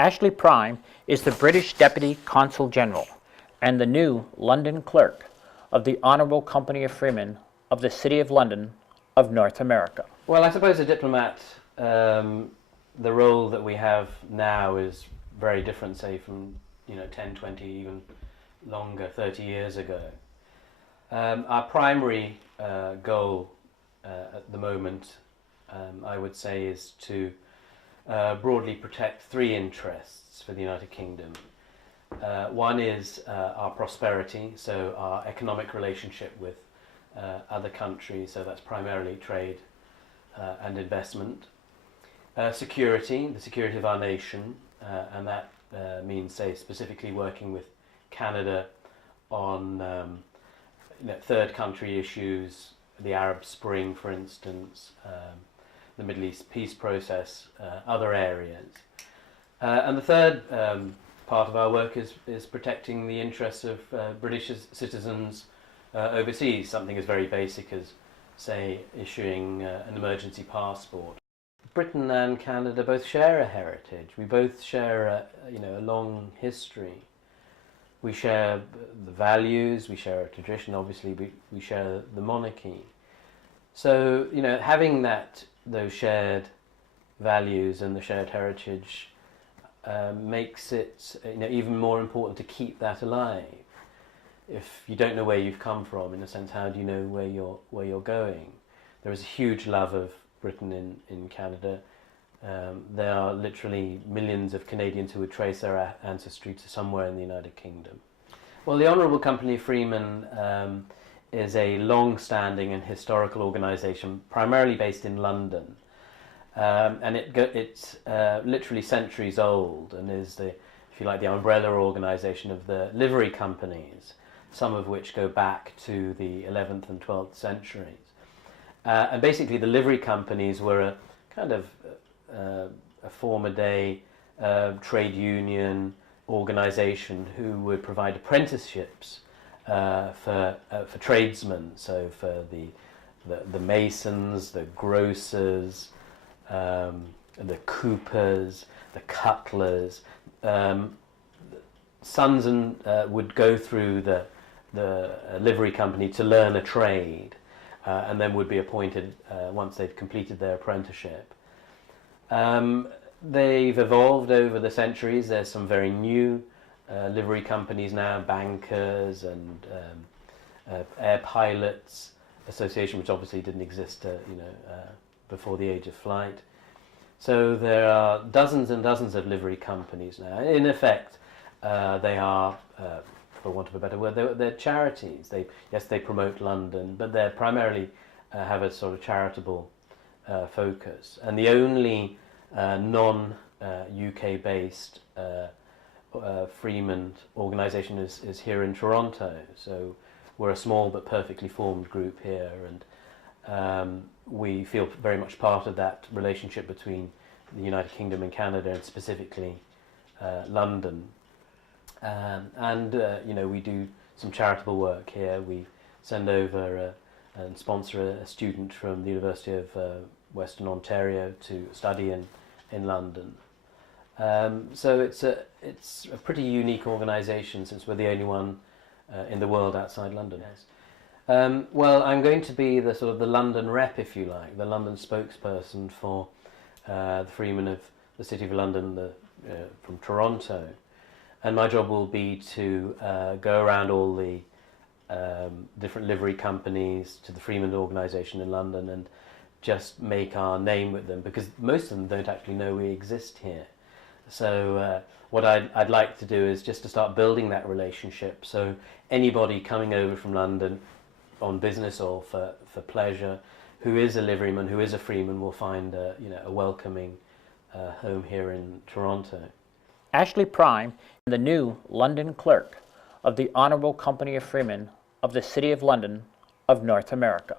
Ashley Prime is the British Deputy Consul General and the new London Clerk of the Honourable Company of Freeman of the City of London of North America. Well, I suppose a diplomat, the role that we have now is very different, say, from 10, 20, even longer, 30 years ago. Our primary goal at the moment, I would say, is to broadly protect three interests for the United Kingdom. One is our prosperity, so our economic relationship with other countries, so that's primarily trade and investment. Security, the security of our nation, and that means, say, specifically working with Canada on third country issues, the Arab Spring, for instance, the Middle East peace process, other areas. And the third part of our work is protecting the interests of British citizens overseas, something as very basic as, say, issuing an emergency passport. Britain and Canada both share a heritage. We both share a long history. We share the values, we share a tradition, obviously we share the monarchy. So, having those shared values and the shared heritage makes it even more important to keep that alive. If you don't know where you've come from, in a sense, how do you know where you're going? There is a huge love of Britain in Canada. There are literally millions of Canadians who would trace their ancestry to somewhere in the United Kingdom. Well, the Honourable Company of Freeman is a long-standing and historical organisation, primarily based in London, and it's literally centuries old, and is if you like, the umbrella organisation of the livery companies, some of which go back to the 11th and 12th centuries. And basically, the livery companies were a kind of a former day trade union organisation who would provide apprenticeships for tradesmen, so for the masons, the grocers, the coopers, the cutlers. Sons would go through the livery company to learn a trade, and then would be appointed once they'd completed their apprenticeship. They've evolved over the centuries. There's some very new livery companies now, bankers and air pilots association, which obviously didn't exist before the age of flight. So there are dozens and dozens of livery companies now. In effect, they are, for want of a better word, they're charities. They promote London, but they primarily have a sort of charitable focus. And the only non-UK based Freeman organisation is here in Toronto. So we're a small but perfectly formed group here, and we feel very much part of that relationship between the United Kingdom and Canada, and specifically London. We do some charitable work here. We send over and sponsor a student from the University of Western Ontario to study in London. So it's a pretty unique organisation, since we're the only one in the world outside London. Yes. Well, I'm going to be the sort of the London rep, if you like, the London spokesperson for the Freeman of the City of London from Toronto. And my job will be to go around all the different livery companies to the Freeman organisation in London and just make our name with them, because most of them don't actually know we exist here. So what I'd like to do is just to start building that relationship, so anybody coming over from London on business or for pleasure who is a liveryman, who is a Freeman, will find a welcoming home here in Toronto. Ashley Prime, the new London Clerk of the Honourable Company of Freeman of the City of London of North America.